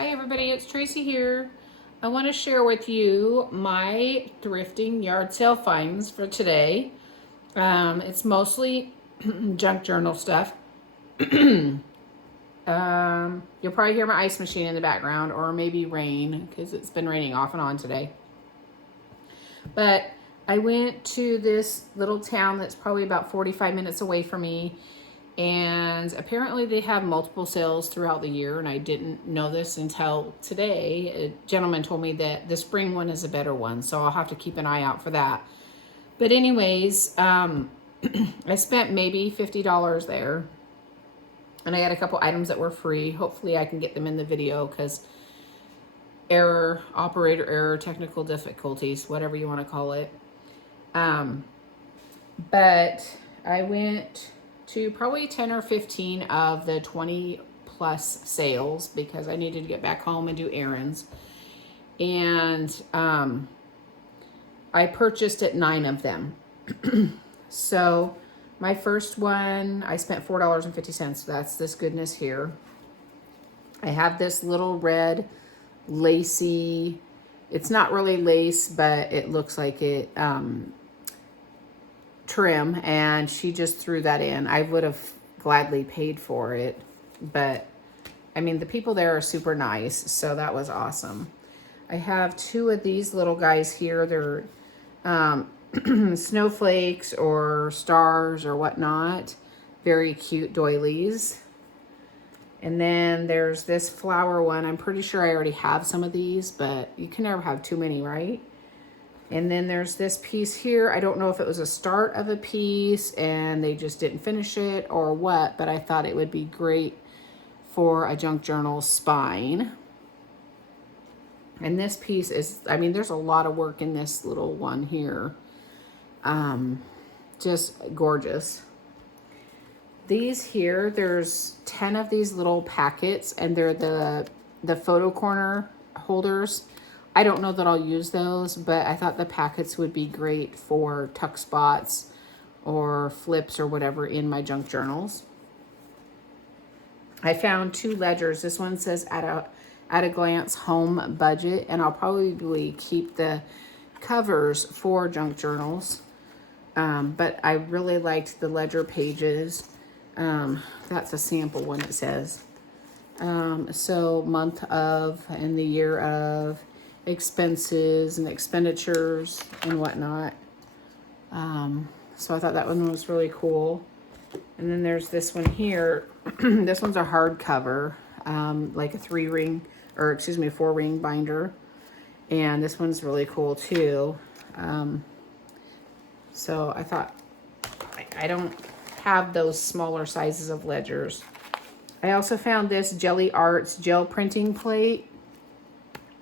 Hi everybody, it's Tracy here. I want to share with you my thrifting yard sale finds for today. It's mostly junk journal stuff. You'll probably hear my ice machine in the background or maybe rain because it's been raining off and on today. But I went to this little town that's probably about 45 minutes away from me. And apparently they have multiple sales throughout the year, and I didn't know this until today. A gentleman told me that the spring one is a better one, so I'll have to keep an eye out for that. But anyways, I spent maybe $50 there, and I had a couple items that were free. Hopefully I can get them in the video because operator error, technical difficulties, whatever you want to call it. But I went to probably 10 or 15 of the 20 plus sales because I needed to get back home and do errands. And I purchased at 9 of them. So my first one, I spent $4.50. That's this goodness here. I have this little red lacy, it's not really lace, but it looks like it, trim, and she just threw that in. I would have gladly paid for it, but I mean, the people there are super nice, so that was awesome. I have two of these little guys here. They're snowflakes or stars or whatnot. Very cute doilies. And then there's this flower one. I'm pretty sure I already have some of these, but you can never have too many, right? And then there's this piece here. I don't know if it was a start of a piece and they just didn't finish it or what, but I thought it would be great for a junk journal spine. And this piece is, I mean, there's a lot of work in this little one here. Just gorgeous. These here, there's 10 of these little packets, and they're the photo corner holders. I don't know that I'll use those, but I thought the packets would be great for tuck spots or flips or whatever in my junk journals. I found two ledgers. This one says at a glance home budget, and I'll probably keep the covers for junk journals. But I really liked the ledger pages. That's a sample one, it says. So month of and the year of, expenses and expenditures and whatnot. So I thought that one was really cool. And then there's this one here. This one's a hardcover, like a 4-ring binder. And this one's really cool too. So I thought, I don't have those smaller sizes of ledgers. I also found this Jelly Arts gel printing plate.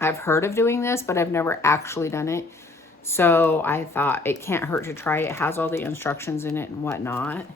I've heard of doing this, but I've never actually done it. So I thought it can't hurt to try it. It has all the instructions in it and whatnot.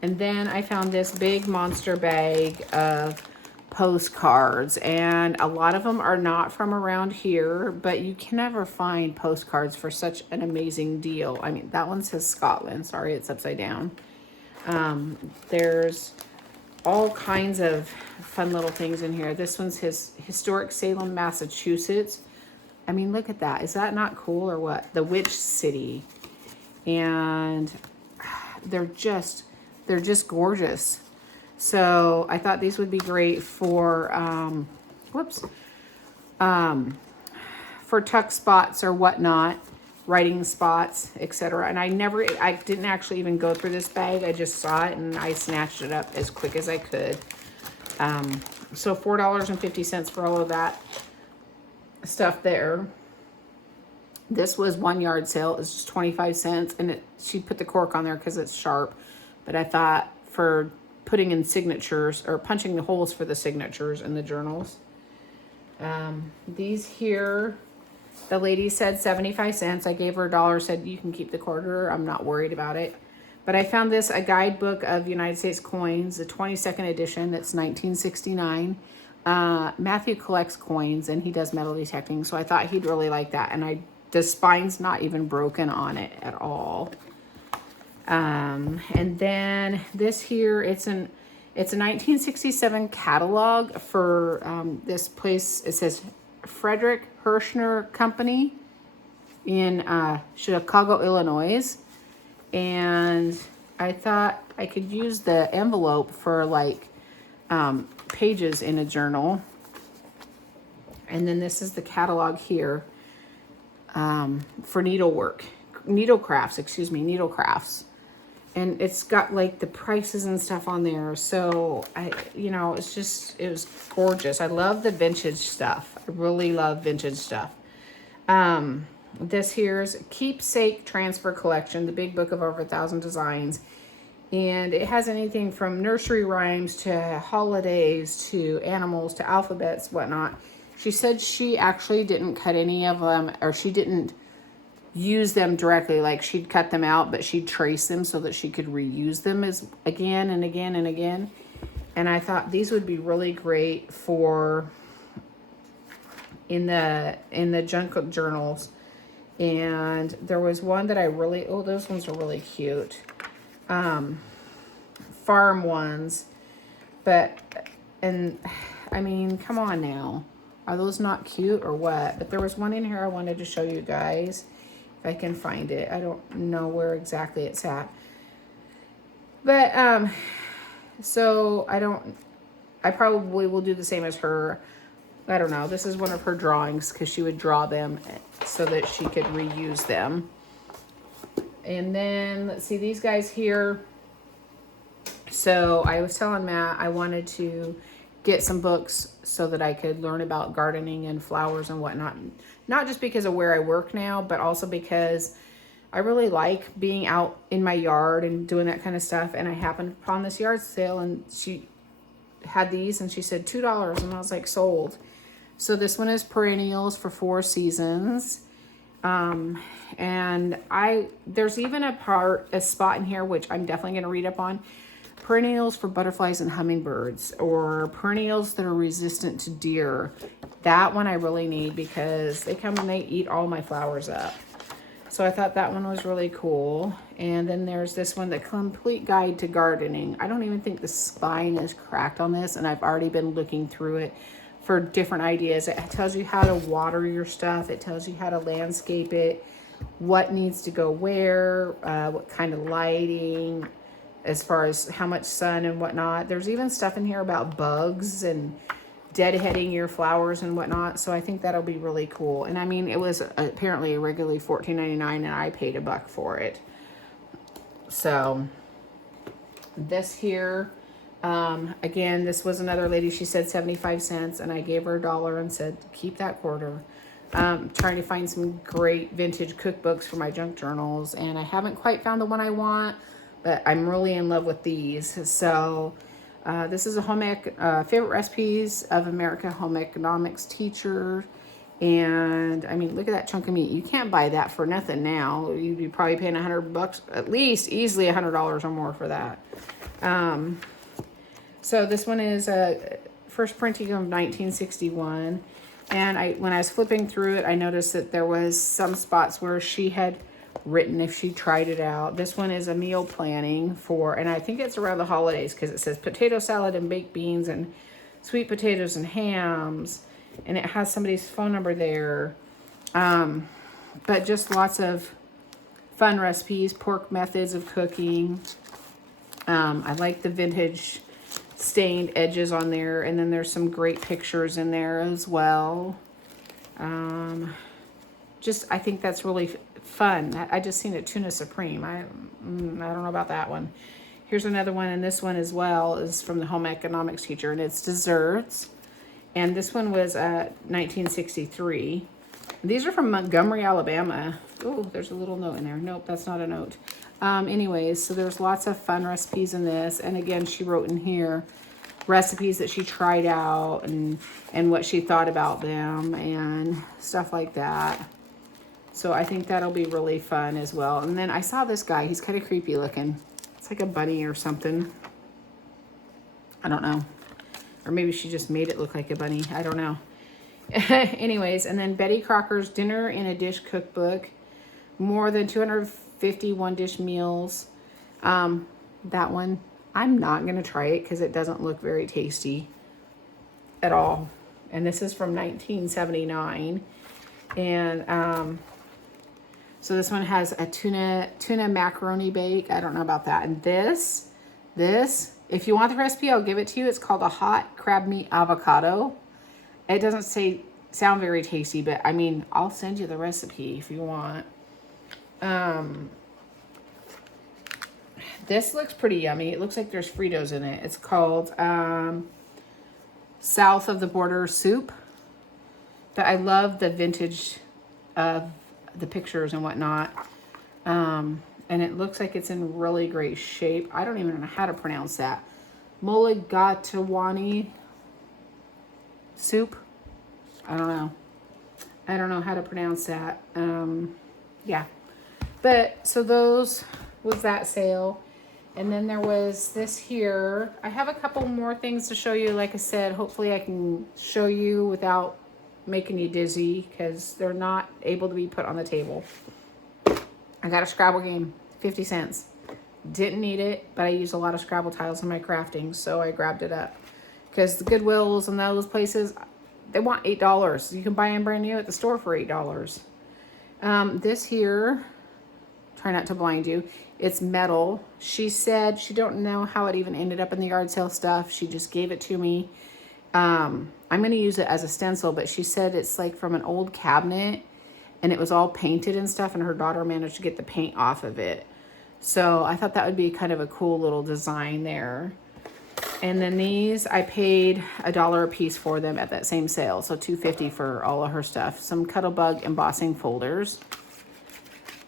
And then I found this big monster bag of postcards. And a lot of them are not from around here, but you can never find postcards for such an amazing deal. I mean, that one says Scotland. Sorry, it's upside down. There's all kinds of fun little things in here. This one's his historic Salem, Massachusetts. I mean, look at that. Is that not cool or what? The Witch City. And they're just gorgeous. So I thought these would be great for, for tuck spots or whatnot, writing spots, etc. And I didn't actually even go through this bag. I just saw it and I snatched it up as quick as I could. So $4.50 for all of that stuff there. This was 1 yard sale. It's just 25 cents. And she put the cork on there because it's sharp. But I thought for putting in signatures or punching the holes for the signatures in the journals. These here, the lady said 75 cents. I gave her $1, said you can keep the quarter. I'm not worried about it. But I found this, a guidebook of United States coins, the 22nd edition. That's 1969. Matthew collects coins and he does metal detecting. So I thought he'd really like that. And the spine's not even broken on it at all. And then this here, It's a 1967 catalog for this place. It says Frederick Hirschner Company in Chicago, Illinois. And I thought I could use the envelope for like pages in a journal. And then this is the catalog here for needlecrafts. And it's got like the prices and stuff on there. So it was gorgeous. I love the vintage stuff. I really love vintage stuff. This here's Keepsake Transfer Collection, the big book of over 1,000 designs. And it has anything from nursery rhymes to holidays to animals to alphabets, whatnot. She said she actually didn't cut any of them, or she didn't use them directly. Like she'd cut them out, but she'd trace them so that she could reuse them as again and again and again. And I thought these would be really great for in the junk journals. And there was one that I really, oh, those ones are really cute. Farm ones. But, and I mean, come on now. Are those not cute or what? But there was one in here I wanted to show you guys. If I can find it. I don't know where exactly it's at. But, so I probably will do the same as her. I don't know. This is one of her drawings because she would draw them so that she could reuse them. And then, let's see, these guys here. So I was telling Matt I wanted to get some books so that I could learn about gardening and flowers and whatnot. Not just because of where I work now, but also because I really like being out in my yard and doing that kind of stuff. And I happened upon this yard sale and she had these and she said $2 and I was like, sold. So this one is Perennials for 4 Seasons. And there's even a spot in here, which I'm definitely going to read up on. Perennials for butterflies and hummingbirds, or perennials that are resistant to deer. That one I really need because they come and they eat all my flowers up. So I thought that one was really cool. And then there's this one, The Complete Guide to Gardening. I don't even think the spine is cracked on this, and I've already been looking through it for different ideas. It tells you how to water your stuff. It tells you how to landscape it, what needs to go where, what kind of lighting, as far as how much sun and whatnot. There's even stuff in here about bugs and deadheading your flowers and whatnot. So I think that'll be really cool. And I mean, it was apparently regularly $14.99 and I paid $1 for it. So this here, again, this was another lady. She said 75 cents and I gave her $1 and said, keep that quarter. Trying to find some great vintage cookbooks for my junk journals. And I haven't quite found the one I want, but I'm really in love with these. So this is a home favorite recipes of America home economics teacher. And I mean, look at that chunk of meat. You can't buy that for nothing now. You'd be probably paying $100, at least easily $100 or more for that. So this one is a first printing of 1961. And when I was flipping through it, I noticed that there was some spots where she had written if she tried it out. This one is a meal planning for, and I think it's around the holidays because it says potato salad and baked beans and sweet potatoes and hams, and it has somebody's phone number there. But just lots of fun recipes, pork methods of cooking. I like the vintage stained edges on there, and then there's some great pictures in there as well. I think that's really fun. I just seen a tuna supreme. I don't know about that one. Here's another one, and this one as well is from the home economics teacher, and it's desserts. And this one was 1963. These are from Montgomery, Alabama. Oh, there's a little note in there. Nope, that's not a note. Anyways, so there's lots of fun recipes in this. And again, she wrote in here recipes that she tried out and what she thought about them and stuff like that. So I think that'll be really fun as well. And then I saw this guy. He's kind of creepy looking. It's like a bunny or something. I don't know. Or maybe she just made it look like a bunny. I don't know. Anyways, and then Betty Crocker's Dinner in a Dish Cookbook. More than 250 one-dish meals. That one. I'm not going to try it because it doesn't look very tasty at all. And this is from 1979. And so this one has a tuna macaroni bake. I don't know about that. And this, if you want the recipe, I'll give it to you. It's called a hot crab meat avocado. It doesn't sound very tasty, but I mean, I'll send you the recipe if you want. This looks pretty yummy. It looks like there's Fritos in it. It's called South of the Border Soup. But I love the vintage of the pictures and whatnot. And it looks like it's in really great shape. I don't even know how to pronounce that. Mulligatawny soup. I don't know. I don't know how to pronounce that. Yeah. But so those was that sale. And then there was this here. I have a couple more things to show you. Like I said, hopefully I can show you without making you dizzy because they're not able to be put on the table. I got a Scrabble game, 50 cents. Didn't need it, but I use a lot of Scrabble tiles in my crafting, so I grabbed it up. Because the Goodwills and those places, they want $8. You can buy them brand new at the store for $8. This here, try not to blind you, it's metal. She said she don't know how it even ended up in the yard sale stuff. She just gave it to me. I'm going to use it as a stencil, but she said it's like from an old cabinet and it was all painted and stuff, and her daughter managed to get the paint off of it. So I thought that would be kind of a cool little design there. And then these, I paid $1 a piece for them at that same sale. So $2.50 for all of her stuff. Some Cuttlebug embossing folders.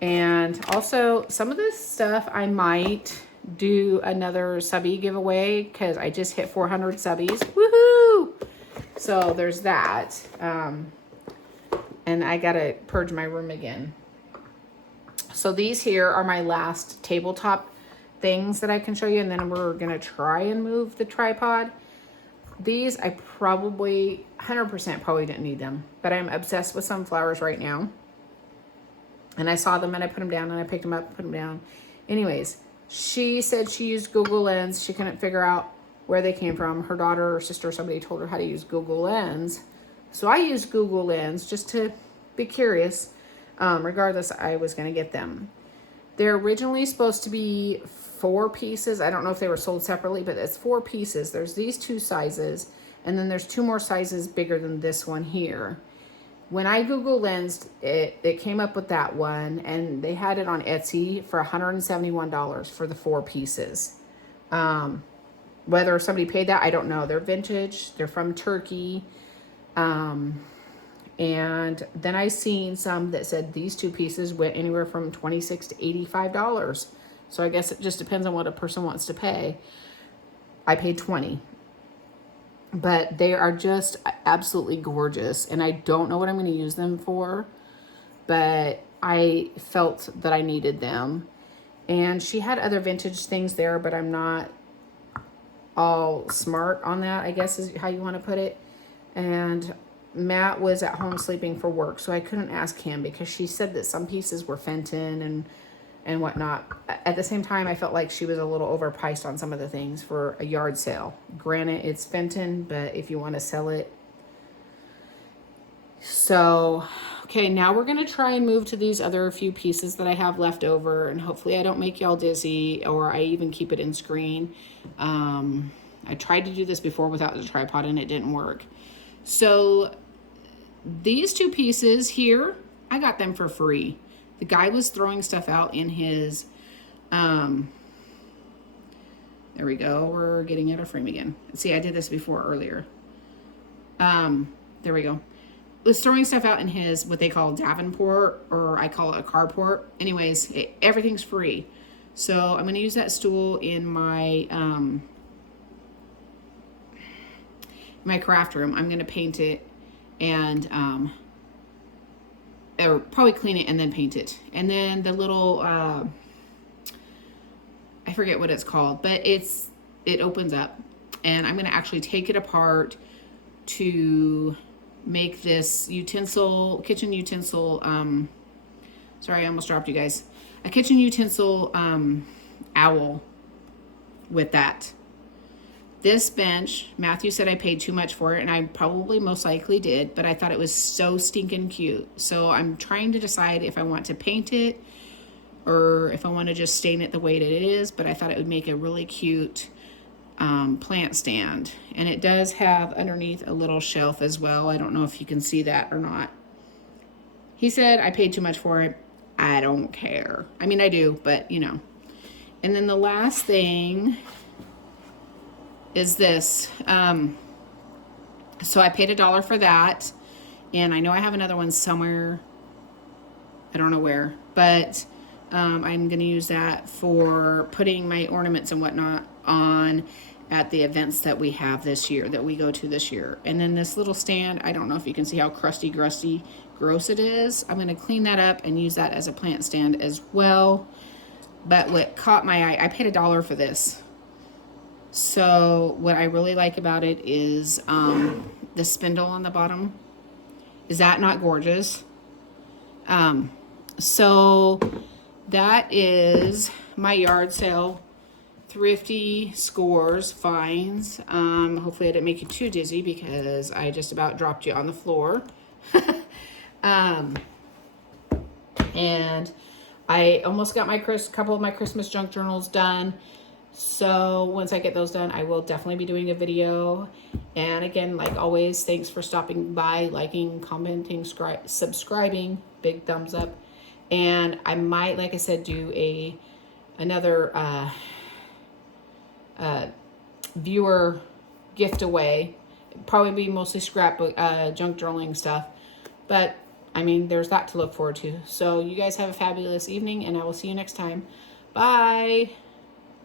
And also some of this stuff I might do another subby giveaway because I just hit 400 subbies. Woohoo! So there's that. And I gotta purge my room again. So these here are my last tabletop things that I can show you, and then we're gonna try and move the tripod. These I probably 100% probably didn't need them, but I'm obsessed with sunflowers right now. And I saw them and I put them down, and I picked them up and put them down. Anyways, she said she used Google Lens. She couldn't figure out where they came from. Her daughter or sister or somebody told her how to use Google Lens. So I used Google Lens just to be curious. Regardless, I was going to get them. They're originally supposed to be 4 pieces. I don't know if they were sold separately, but it's 4 pieces. There's these 2 sizes, and then there's 2 more sizes bigger than this one here. When I Google Lensed it, it came up with that one, and they had it on Etsy for $171 for the 4 pieces. Whether somebody paid that, I don't know. They're vintage. They're from Turkey. And then I seen some that said these 2 pieces went anywhere from $26 to $85. So I guess it just depends on what a person wants to pay. I paid $20. But they are just absolutely gorgeous. And I don't know what I'm going to use them for, but I felt that I needed them. And she had other vintage things there, but I'm not all smart on that, I guess is how you want to put it. And Matt was at home sleeping for work, so I couldn't ask him because she said that some pieces were Fenton and whatnot. At the same time, I felt like she was a little overpriced on some of the things for a yard sale. Granted, it's Fenton, but if you want to sell it. So, okay, now we're going to try and move to these other few pieces that I have left over, and hopefully I don't make y'all dizzy, or I even keep it in screen. I tried to do this before without the tripod and it didn't work. So these 2 pieces here, I got them for free. The guy was throwing stuff out in his, there we go. We're getting out of frame again. See, I did this before earlier. There we go. Was throwing stuff out in his, what they call Davenport, or I call it a carport. Anyways, everything's free. So I'm going to use that stool in my, my craft room. I'm going to paint it and, or probably clean it and then paint it. And then the little, I forget what it's called, but it opens up, and I'm going to actually take it apart to make this kitchen utensil, sorry, I almost dropped you guys, a kitchen utensil, owl. with that. This bench, Matthew said I paid too much for it, and I probably most likely did, but I thought it was so stinking cute. So I'm trying to decide if I want to paint it or if I want to just stain it the way that it is, but I thought it would make a really cute plant stand. And it does have underneath a little shelf as well. I don't know if you can see that or not. He said I paid too much for it. I don't care. I mean, I do, but you know. And then the last thing is this. So I paid $1 for that. And I know I have another one somewhere. I don't know where. But I'm going to use that for putting my ornaments and whatnot on at the events that we have this year, that we go to this year. And then this little stand, I don't know if you can see how crusty, grusty, gross it is. I'm going to clean that up and use that as a plant stand as well. But what caught my eye, I paid $1 for this. So what I really like about it is the spindle on the bottom. Is that not gorgeous? So that is my yard sale thrifty scores finds. Hopefully I didn't make you too dizzy because I just about dropped you on the floor. And I almost got my couple of my Christmas junk journals done. So once I get those done, I will definitely be doing a video. And again, like always, thanks for stopping by, liking, commenting, subscribing, big thumbs up. And I might, like I said, do another viewer gift away. Probably be mostly scrapbook, junk journaling stuff. But I mean, there's that to look forward to. So you guys have a fabulous evening, and I will see you next time. Bye.